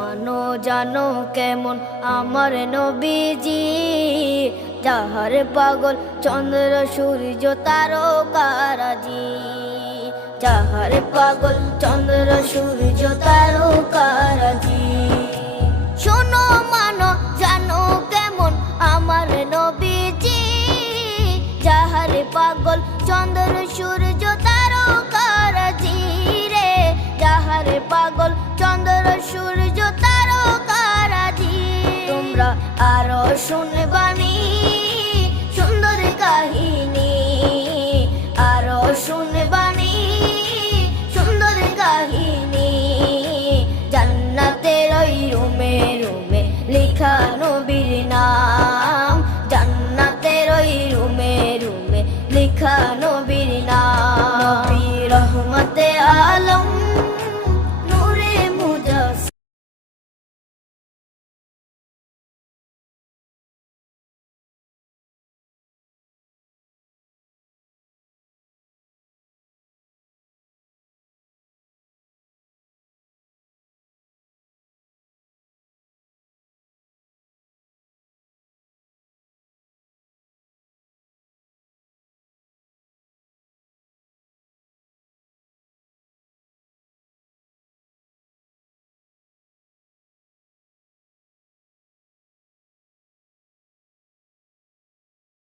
মানো জানো কেমন আমার নবীজি, যাহার পাগল চন্দ্র সূর্য তারকারাজি, যাহার পাগল চন্দ্র সূর্য তারকারাজি। শোনো মানো জানো কেমন আমার নবীজি, যাহার পাগল চন্দ্র সূর্য তারকারাজি রে, যাহার পাগল চন্দ্র সূর্য তারকারাজি। তোমরা আরো শুনে